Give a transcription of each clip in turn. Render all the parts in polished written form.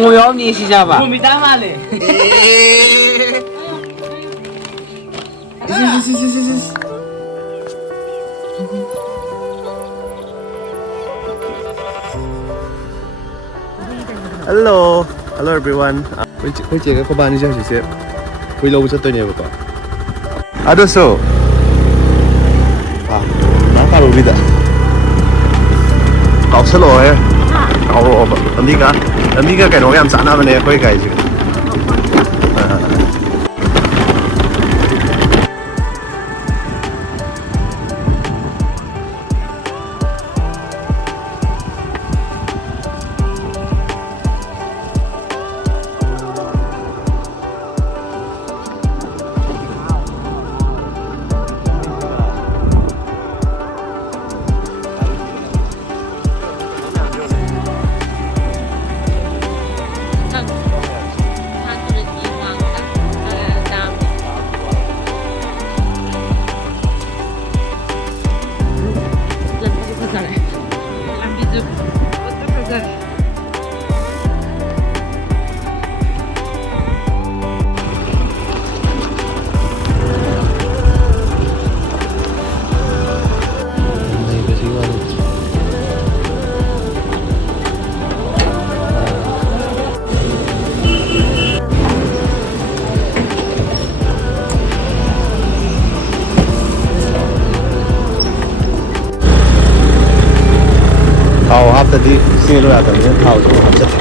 我要你试下吧。我没打码嘞。Hello everyone. 会接个伙伴，你想谢谢。回楼这对你不错。Ada so. Nampak lu tidak? Kau selo ya. Kau apa? Nanti kan kan orang sana mana kau ikai je. เขาครับแต่ที่ซีรู้อะแต่เนี่ยเขาต้องทำสักที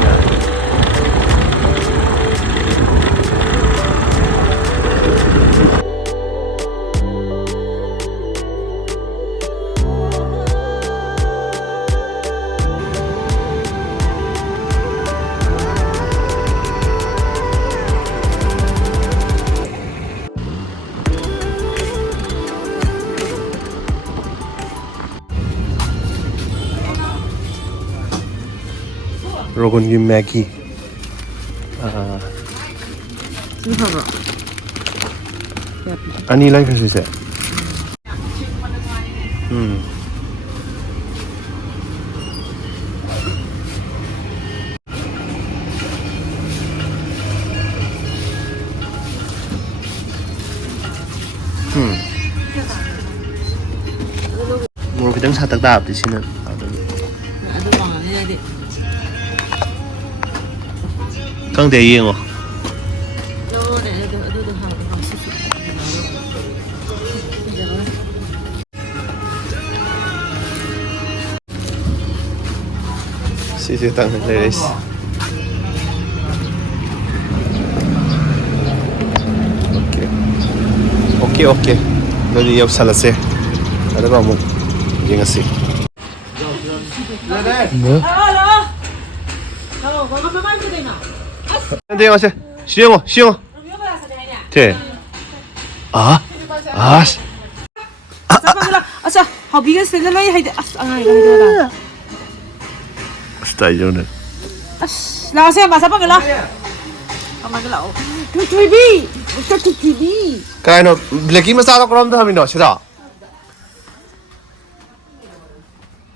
โรกุนกินแม็กกี้อันนี้อะไรคือสิมันเป็นตั้งชาตักดาบดิชินะ刚得赢哦。谢谢当雷斯。OK。Jadi ya selesai. Ada kamu yang ngasih. Nanti masih siang. Teh. अच्छा हाँ बिगड़ से ना ये है अस आंगन ये Stay on it. अस लाओ से मसा पंग ला पंग ला तू टीवी उसका TV Kaya no, lagi masalah kolam tu kami no, sila.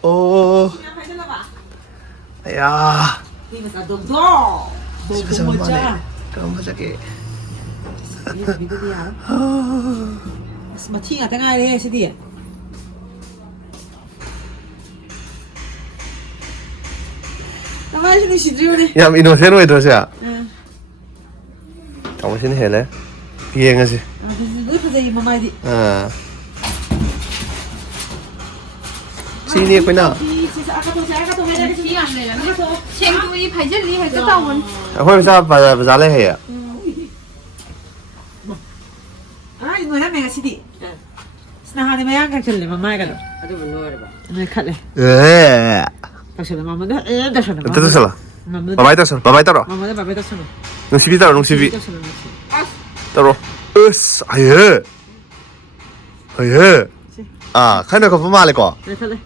Oh. Ayah. ini masa doktor Sama mana? Kamu sakit. bigo dia mati nggak tengah deh sedih namanya sini sidriu nih Ya, minum seno itu sih. Kamu sini hele. Piye nggak sih? itu kerja mama di Sini apa nak?成都一排这里还是到我们。会不会把来黑呀ah ini mana mega sedih nah hari mana kan cile mama kan Aduh benar pak. nah kat deh tak cile mama dah dah cile Itu salah. mama Babai tahu. mama dah bapak dah cile Nung CV dah cile taruh. Ayo. Kan kau pernah lagi kau? dah cile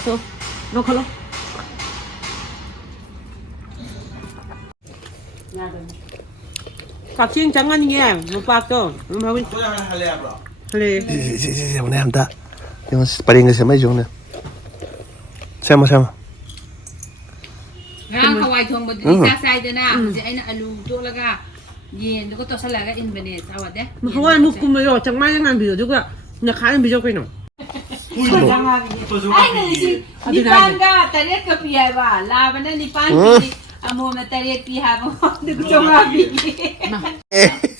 atau no kalau Kakien jangan ni ya, lupa tu. Lupa ni. Hale. Mana yang tak? Yang paling sama jom ni. Sama. Ngang kawai ทงบนดีซ่าไซเดน่าจะไอ้น่ะอลูตัวแล้วก็เย็นแล้วก็ตัวสลัดก็อินเบเนสเอาวะเด้ Hawa mukumero 정말 양한 비교 누가 나 가는 비교 그이노. Ai ni nipan ka taret ka piya ba la ba na nipan ki amo na taret pi ha mo de ko ma bi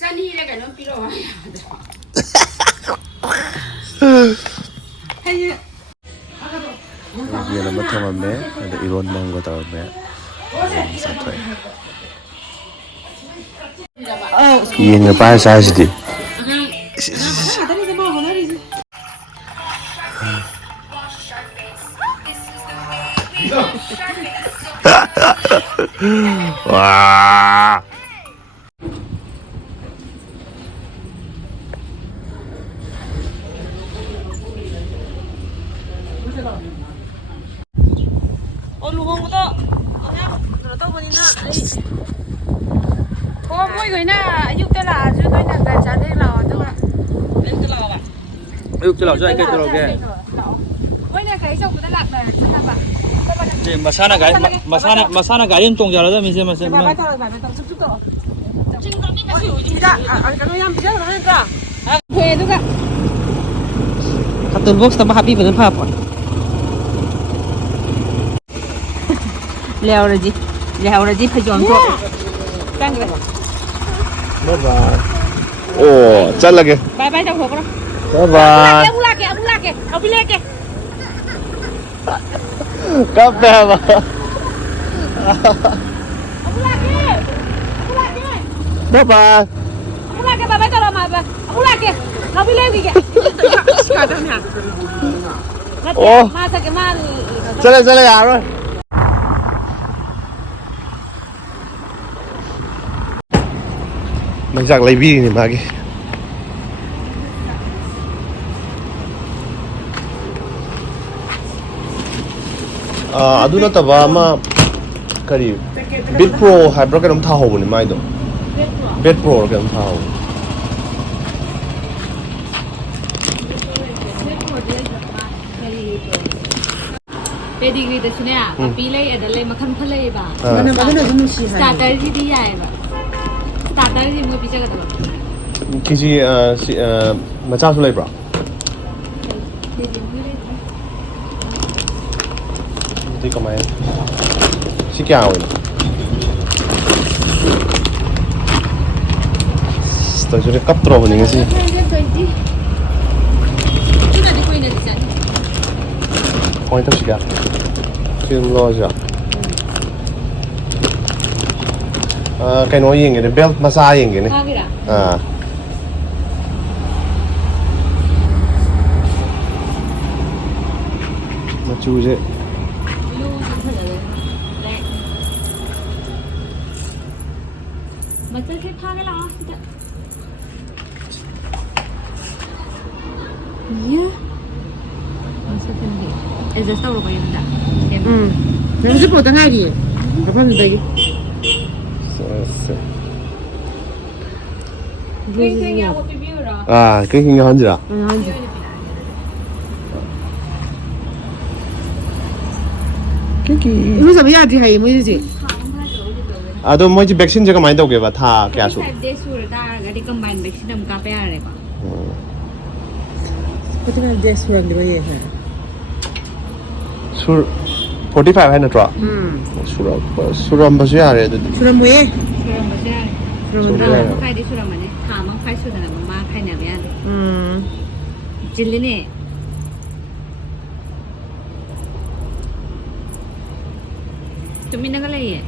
sa ni le ka no pi ro Dia nama tama me, ada iron mango tama me. Sampai. Iya ngapain saya sih? Wah. 루공부터 그러다 보니까 mỗi người na giúp cái là giúp cái là tài sản đây là đâu ạ Ayo celok saya ke celok ke. mỗi này cái trong cái lạc này là bạn 네, 마사나 가린 동자라도 미세 마세. 제가 발타를 밟았다 쑥쑥 떠. 이다 그냥 비자로 하니까 thuê đúng không Cartoon Box tama happy với pháp leo rồi gì phải dọn thôi căng vậy Bye bye. Oh, chân lagi. bye bye trong hộp đó Bye bye. ông la kìa ông đi lên kìa Kape ba. ông la kìa Bye bye. ông la kìa bye bye tao làm mà ông la kìa ông đi lên kìa Ồ. mà sao cái mà Chân lại à rồi. Mày giặc lấy vi thì mà kì. Adu na taba ama kari Bit Pro hybrid ka nam tha ho ni mai do. Bit Pro ka nam tha ho. pedigree တချင်อ่ะပီးလေးအဲ့ဒါလေးမခန့်ခလေးပါ 나는 맞는 좀 시. starter ကြီးတည်းရရပါ starter ကြီးမျိုးပြီးချက်ကတော့ Kiji macha su lai bra. Di ka mai. Si kya ho. Sto jure kap tro bani si. ဒီနေ့ကိုနေတယ် Point ta si kya. Kin lo ja. Cái nói gì cái belt massage gì cái này. ဟာပြီလား Mà chú chứ. လူဆက်တယ်လေမတက်ခဲ့ဖားကလားစစ် Yeah. Masa tinggi. Just tahu apa yang tak. 내가 집 어떤 아기? 가봤는데 이게. Kayaknya aku review dah. Cái hình hơn gì à? 한지. 이거 좀 해야지 해 뭐지? Tôi mới chỉ vaccine cho cái máy đầu kìa và thà kẻ số. 5 days sudah dah. Jadi combine vaccine dan KPR ni pak. 어떻게 데스랑 이거 해. 술 45 hay là trọ? 술 안 마셔야 해. 술은 뭐해? Sudah macam. Sudah. Dah. Kai di sudah mana? Hamang kai sudah nama mak kai nama ya. Jilin ni. Cumi nak lagi.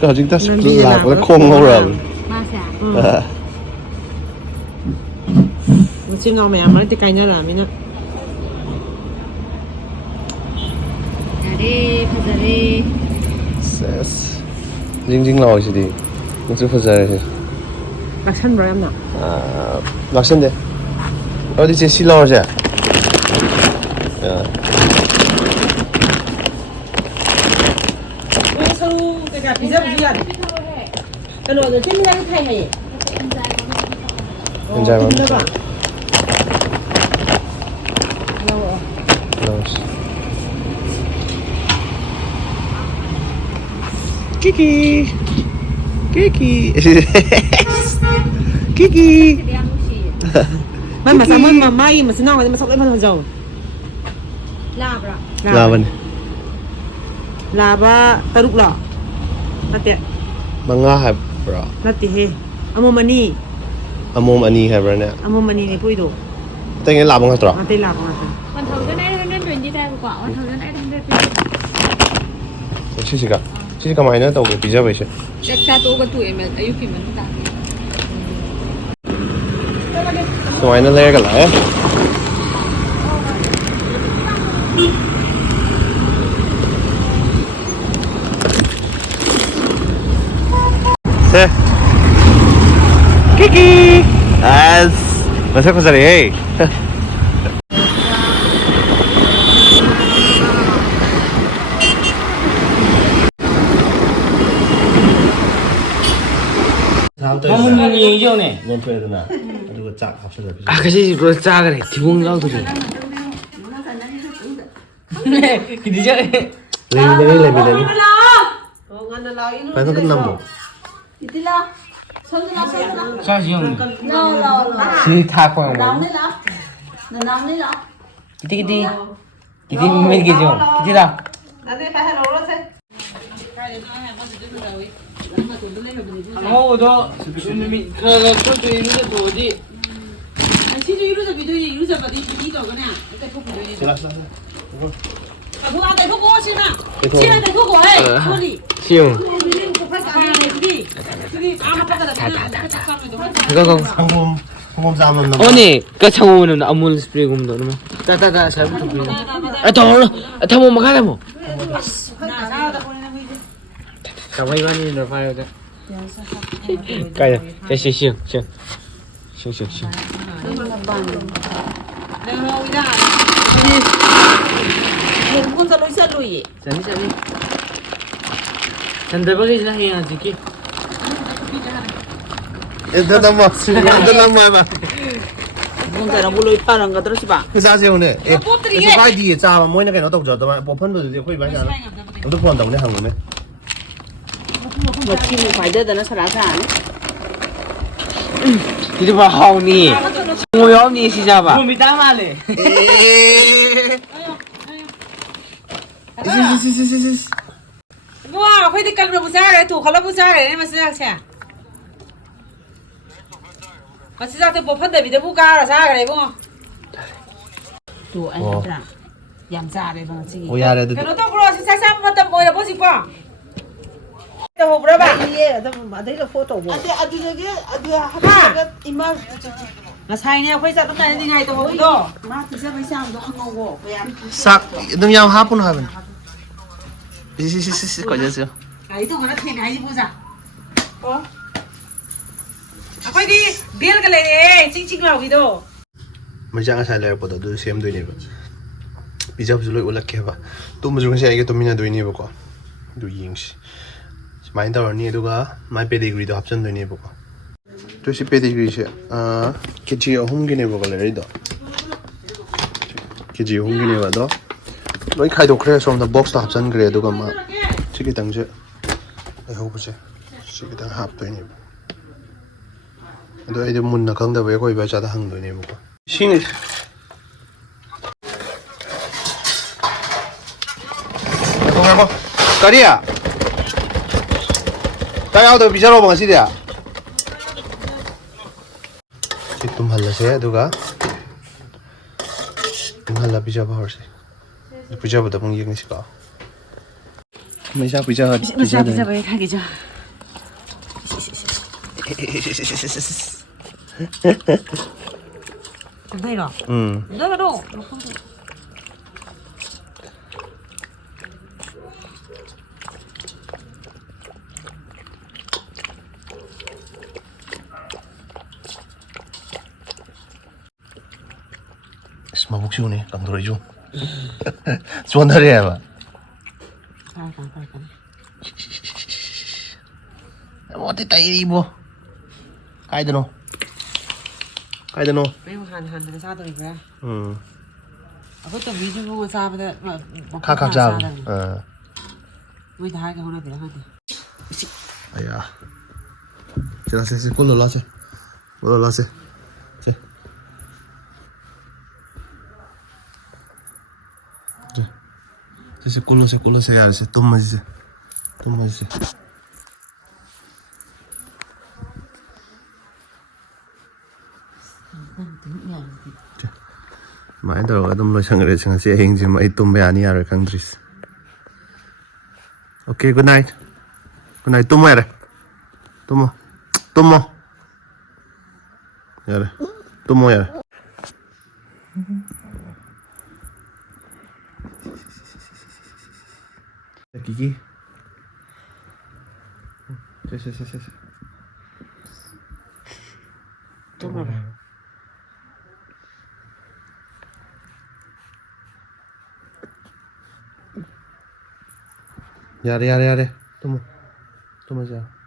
Cái chúng ta lạc nó khôn không rồi. Masa. 뭐 지금 나오면 안 말할 때까지 라면은 Jadi Fazari. Yes. Jing lòi gì đi. Nó chưa phải giờ. 막산 뭐였나? Lạc sân đi. Đi chơi xí lò chứ. 서로 그러니까 비자부지야. 그래서 팀이랑 타이해. Enjoy mà. 힘들어. Kiki. Kiki. Kiki. Mai mà sao mai mà xin nào mà sắp lấy vào dầu. Laban. Laba taruk lah. Nanti. Mga hai bra. Nanti he. Amo mani. Amom ani hai bra ne. Amo mani ni pui do. Tengah labang atra. Nanti laba nanti. วันเท่าจะได้เล่นเป็นยี่ได้กว่าวันเท่าจะได้เล่นเป็น Sisiga. Sisiga mai na tau ke pizza bai she. เด็กชาตัวกันตัวเองอายุกี่มันต่าง So ai na le ka la. Se. Kiki. As. Masa ko sari hey. 어머니 이전에 원표에도나 그리고 짝 합쳐서 아 그치 그거 짜그래 기본 가우들이 근데 저 레미레미 빨리 끝난 뭐 사지 형 시타 거야 뭐 기디 메기죠 기디다 너 그것도 이루자 도지 시주 이루자 비도이 이루자 바디 비도 그냥 일단 보고 도이. 아, 대 보고 오시마. 대 보고 해. 소리. 시용 홍콩 싸면 넘어 언니 까창오는 아몬 스프레이 곰도 그러면 따따따 잘 부탁드립니다 아 타모 막 하자 뭐 가만히 많이 넣어 봐야 돼 가야 돼 시용 혼자 로이사 로이. 자니 산다바기 나해야 지키 일단 한번 봐 혼자랑 물로 이빠는 거 들었지 봐. 그 사실 오늘 에 스파이디 짜봐 뭐냐 그냥 어떻게 저도 버펀도 되게 거의 많이 안 어떻게 한다고 내 한국에 뭐 팀이 phải 되는 사람사 아니? 이리 봐 하오니 뭐야니 시자봐 몸이 담아래 Wow, phải đi căng được busa này, thủ khó là busa này nên mà sẽ chả. Mà sẽ ra từ bộ phân để bị bu ca là sao cái này không? Tụ anh làm ra, giảm ra đây bằng gì? 오야 그래도 Cái nó tao rồi sẽ sang mà tầm ngồi là bao gì qua? Tao hộp ra bạn. mà đấy là photo bộ. Mà sai nha, phải ra tao này đi ngay tao hộp đó. Mà thì sẽ phải sao đó không ngầu vậy em. 싹 능양 하분 하분 시시시시 꺼졌어요 Cái tụi nó thèn hay gì bu ra? Có. À quay đi, biết cái này này, chính là video. मजा가 잘 내려보다 도 세임 되니 봐 비자 부zul로 올라게 봐 또 무슨 시 이게 또 미나 되니 보고 도 이행시 많이 다르니 누가 마이 페디그리도 합천 되니 보고 또시 페디그리시 아 키치 홍기네 보고 레리도 키치 홍기네 봐도 너희 카이도 그래 좀더 박스 합천 그래 누가 막 저기 당제 이거 보지 저기 당 합되니 너 애들 문나 강다 왜 거기 배자다 항도니 보고 신이 가고 까리야 까야도 비자로 먹어 시리야 좀 할라세 누가 좀 할라 비자 봐서 비자보다 뭐 얘기 시까 비자 왜 가기죠? đây rồi. Rất là độ. mabuk siya ni kang tuloy yung suwan na rin ba mo ti tayo ibo kaya doon Mấy mà hàn hàn thì sao tôi phải? ừ Có tầm ví dụ mà sao bây giờ khác khác sao Mới thái cái hôm nay phải là hai thì. 哎呀，这过了拉去，过了拉去，这是过了些呀，这多么些。마인드 어떤 로 상그레 상가 세행지 마이 tumbe ani ar countries. Okay, good night. Good night. Tumo yare. Tumo. Yare. Tumo yare. Kiki. Sí. Tumo. Yare. Tumo. Tumo ya.